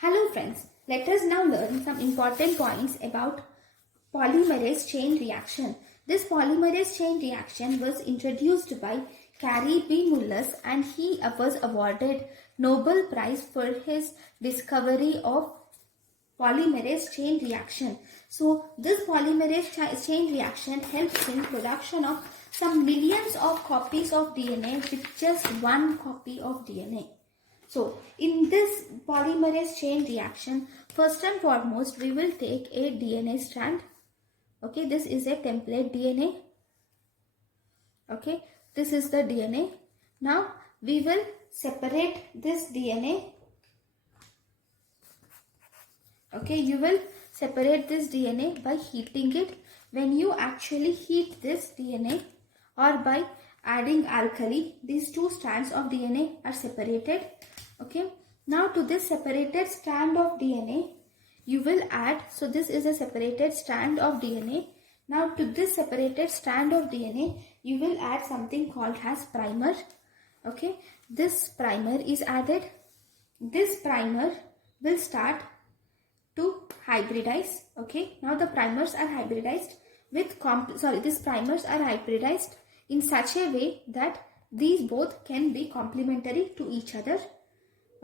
Hello friends, let us now learn some important points about polymerase chain reaction. This polymerase chain reaction was introduced by Carey B. Mullis and he was awarded Nobel Prize for his discovery of polymerase chain reaction. So this polymerase chain reaction helps in production of some millions of copies of DNA with just one copy of DNA. So in this polymerase chain reaction, first and foremost we will take a DNA strand. Okay, this is a template DNA. Okay, this is the DNA. Now we will separate this DNA. Okay, you will separate this DNA by heating it. When you actually heat this DNA or by adding alkali, these two strands of DNA are separated. Okay, now to this separated strand of DNA, you will add, so this is a separated strand of DNA. Now to this separated strand of DNA, you will add something called as primer. Okay, this primer is added. This primer will start to hybridize. Okay, now the primers are hybridized with these primers are hybridized in such a way that these both can be complementary to each other.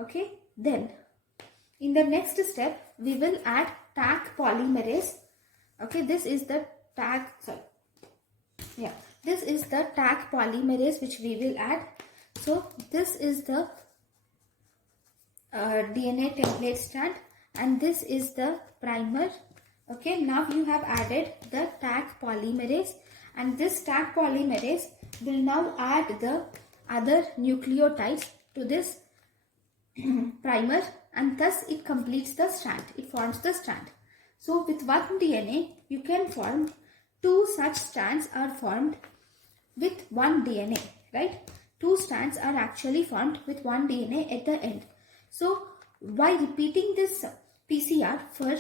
Okay, then in the next step we will add Taq polymerase. Okay, this is the Taq polymerase which we will add. So this is the DNA template strand and this is the primer. Okay, now you have added the Taq polymerase and this Taq polymerase will now add the other nucleotides to this primer and thus it completes the strand, it forms the strand. So with one DNA you can form two such strands are formed with one DNA, right? Two strands are actually formed with one DNA at the end. So by repeating this PCR for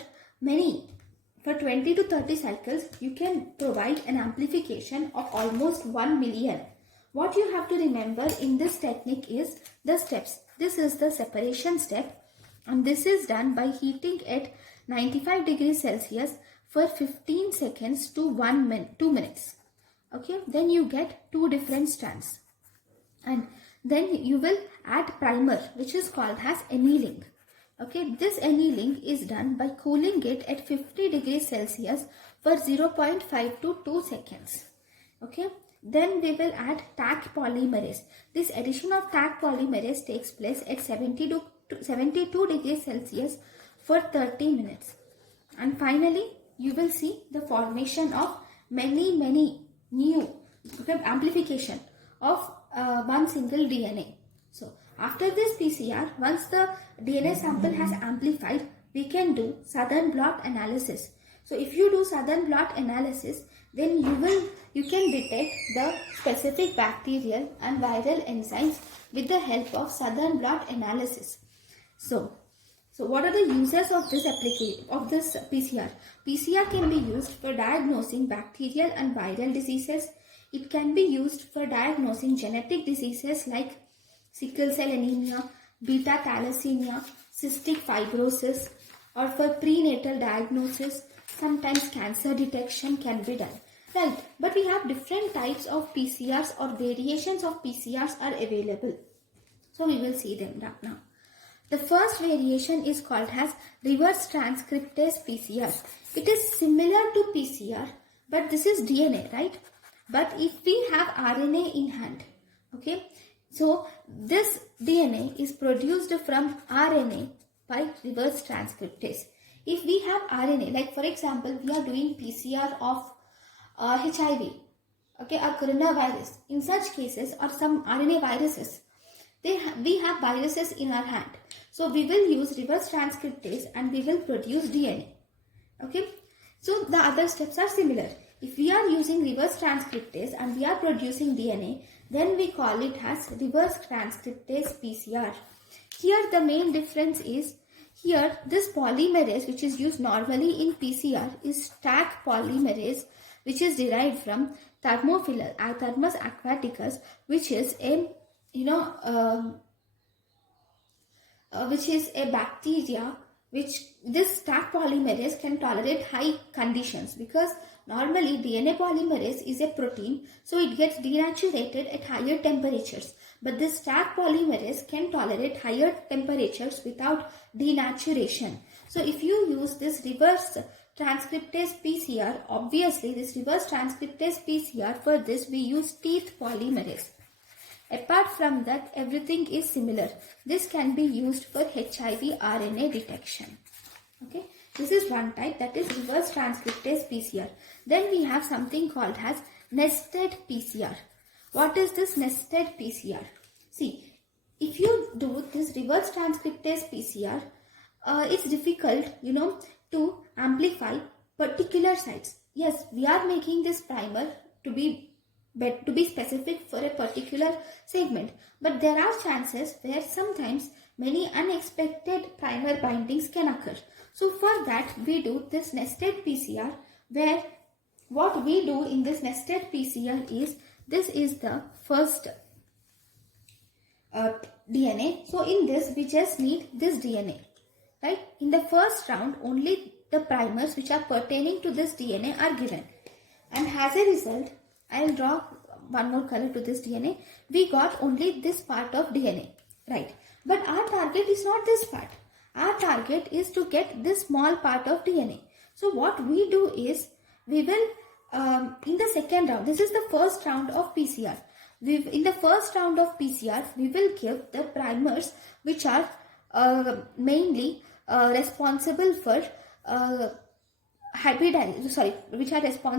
20 to 30 cycles, you can provide an amplification of almost 1 million. What you have to remember in this technique is the steps. This is the separation step and this is done by heating at 95 degrees Celsius for 15 seconds to 2 minutes. Okay, then you get two different strands and then you will add primer which is called as annealing. Okay, this annealing is done by cooling it at 50 degrees Celsius for 0.5 to 2 seconds. Okay, then we will add Taq polymerase. This addition of Taq polymerase takes place at 72 degrees Celsius for 30 minutes. And finally, you will see the formation of many new amplification of one single DNA. So after this PCR, once the DNA sample has amplified, we can do Southern blot analysis. So if you do Southern blot analysis, then you can detect the specific bacterial and viral enzymes with the help of Southern blot analysis. So what are the uses of this PCR? PCR can be used for diagnosing bacterial and viral diseases. It can be used for diagnosing genetic diseases like sickle cell anemia, beta thalassemia, cystic fibrosis, or for prenatal diagnosis. Sometimes cancer detection can be done. Right, but we have different types of PCRs or variations of PCRs are available. So we will see them right now. The first variation is called as reverse transcriptase PCR. It is similar to PCR, but this is DNA, right? But if we have RNA in hand, okay, so this DNA is produced from RNA by reverse transcriptase. If we have RNA, like for example, we are doing PCR of HIV, okay, or coronavirus. In such cases, or some RNA viruses, we have viruses in our hand. So we will use reverse transcriptase and we will produce DNA. Okay, so the other steps are similar. If we are using reverse transcriptase and we are producing DNA, then we call it as reverse transcriptase PCR. Here the main difference is, here this polymerase which is used normally in PCR is Taq polymerase, which is derived from Thermus aquaticus, which is a bacteria which this stack polymerase can tolerate high conditions, because normally DNA polymerase is a protein, so it gets denaturated at higher temperatures. But this stack polymerase can tolerate higher temperatures without denaturation. So if you use this reverse transcriptase PCR, obviously this reverse transcriptase PCR, for this we use teeth polymerase. Apart from that, everything is similar. This can be used for HIV RNA detection. Okay, this is one type, that is reverse transcriptase PCR. Then we have something called as nested PCR. What is this nested PCR? See, if you do this reverse transcriptase PCR, it's difficult, to amplify particular sites. Yes, we are making this primer to be specific for a particular segment, but there are chances where sometimes many unexpected primer bindings can occur. So for that we do this nested PCR, where what we do in this nested PCR is, this is the first DNA. So in this we just need this DNA, right? In the first round only the primers which are pertaining to this DNA are given, and as a result, I will draw one more color to this DNA. We got only this part of DNA, right? But our target is not this part. Our target is to get this small part of DNA. So what we do is, we will, in the second round, this is the first round of PCR. In the first round of PCR, we will give the primers which are mainly responsible for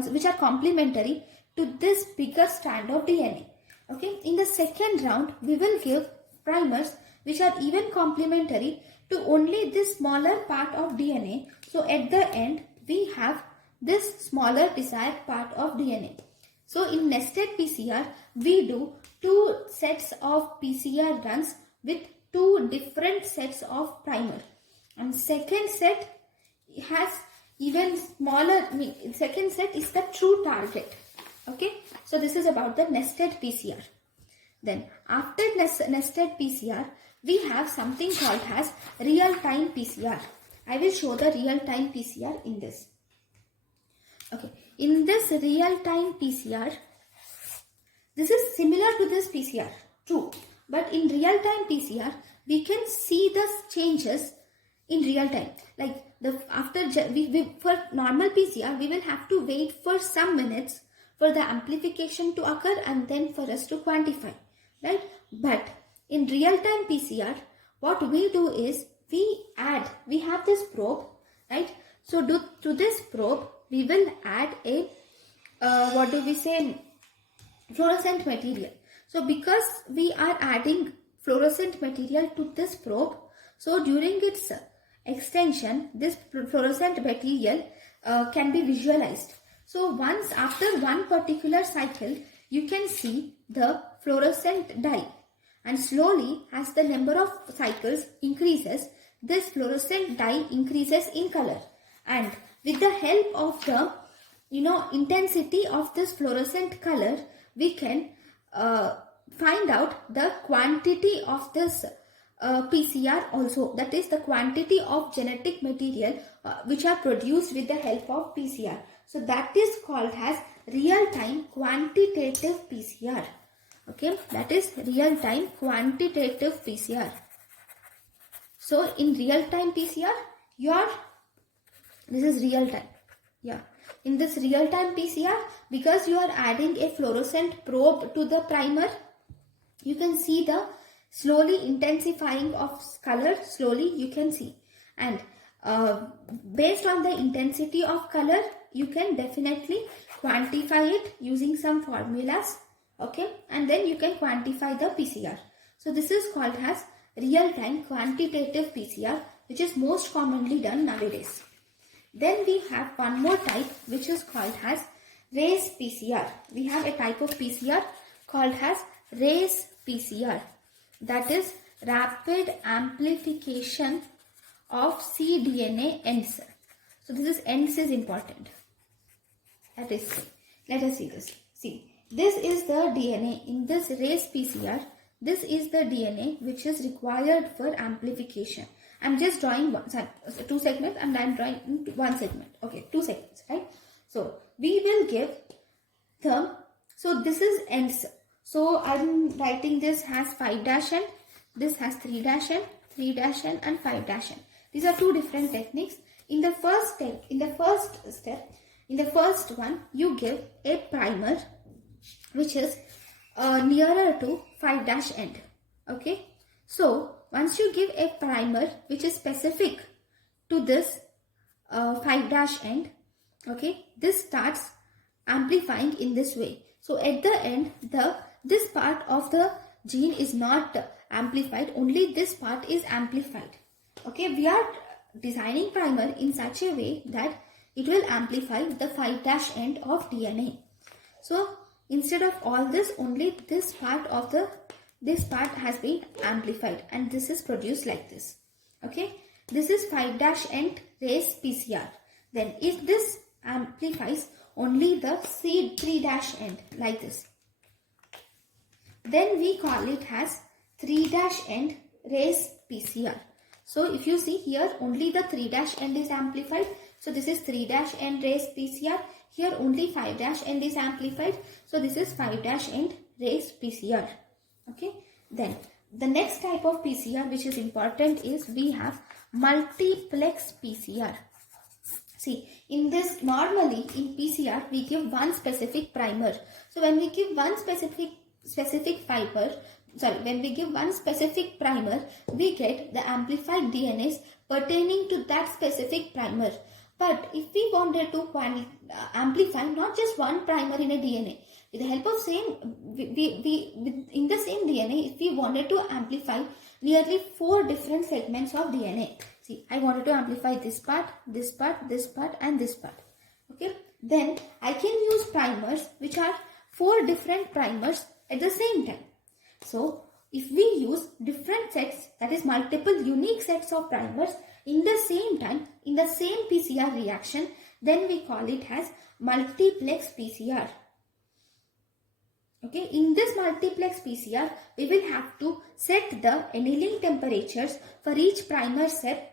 which are complementary to this bigger strand of DNA. Okay, in the second round we will give primers which are even complementary to only this smaller part of DNA. So at the end we have this smaller desired part of DNA. So in nested PCR we do 2 sets of PCR runs with 2 different sets of primer, and second set has even smaller, second set is the true target. Okay, so this is about the nested PCR. Then after nested PCR, we have something called as real-time PCR. I will show the real-time PCR in this. Okay, in this real-time PCR, this is similar to this PCR, true. But in real-time PCR, we can see the changes in real time. Like for normal PCR, we will have to wait for some minutes for the amplification to occur and then for us to quantify, right? But in real-time PCR, what we do is, we have this probe, right? So to this probe, we will add a, fluorescent material. So because we are adding fluorescent material to this probe, so during its extension, this fluorescent material can be visualized. So once after one particular cycle, you can see the fluorescent dye, and slowly as the number of cycles increases, this fluorescent dye increases in color, and with the help of the intensity of this fluorescent color, we can find out the quantity of this PCR also, that is the quantity of genetic material which are produced with the help of PCR. So that is called as real-time quantitative PCR. Okay, that is real-time quantitative PCR. So in real-time PCR, this is real-time. Yeah, in this real-time PCR, because you are adding a fluorescent probe to the primer, you can see the slowly intensifying of color, slowly you can see, and based on the intensity of color, you can definitely quantify it using some formulas. Okay, and then you can quantify the PCR. So this is called as real-time quantitative PCR, which is most commonly done nowadays. Then we have one more type, which is called as race PCR. We have a type of PCR called as race PCR, that is rapid amplification of cDNA ends. So this is ends is important. Let us see this. See, this is the DNA in this race PCR. This is the DNA which is required for amplification, I'm just drawing two segments and I'm drawing one segment. Okay, two segments, right? So we will give so this is ends. So I'm writing this has 5' end, this has 3' end, 3' end and 5' end. These are two different techniques. In the first one, you give a primer which is nearer to 5' end. Okay. So once you give a primer which is specific to this 5' end, okay, this starts amplifying in this way. So at the end, this part of the gene is not amplified, only this part is amplified. Okay, we are designing primer in such a way that it will amplify the 5' end of DNA. So instead of all this, only this part has been amplified and this is produced like this. Okay, this is 5' end raised PCR. Then if this amplifies only the 3' end like this, then we call it as 3' end raised PCR. So if you see here, only the 3' end is amplified. So this is 3' end raised PCR. Here only 5' end is amplified. So this is 5' end raised PCR. Okay. Then the next type of PCR which is important is we have multiplex PCR. See, in this, normally in PCR we give one specific primer. So when we give one specific primer, we get the amplified DNAs pertaining to that specific primer. But if we wanted to amplify not just one primer in a DNA, with the help of in the same DNA, if we wanted to amplify nearly 4 different segments of DNA. See, I wanted to amplify this part, this part, this part and this part. Okay, then I can use primers which are 4 different primers at the same time. So if we use different sets, that is multiple unique sets of primers in the same time, in the same PCR reaction, then we call it as multiplex PCR. Okay, in this multiplex PCR, we will have to set the annealing temperatures for each primer set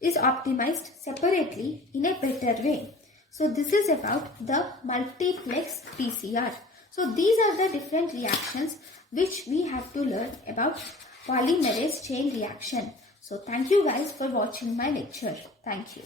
is optimized separately in a better way. So this is about the multiplex PCR. So these are the different reactions which we have to learn about polymerase chain reaction. So thank you guys for watching my lecture. Thank you.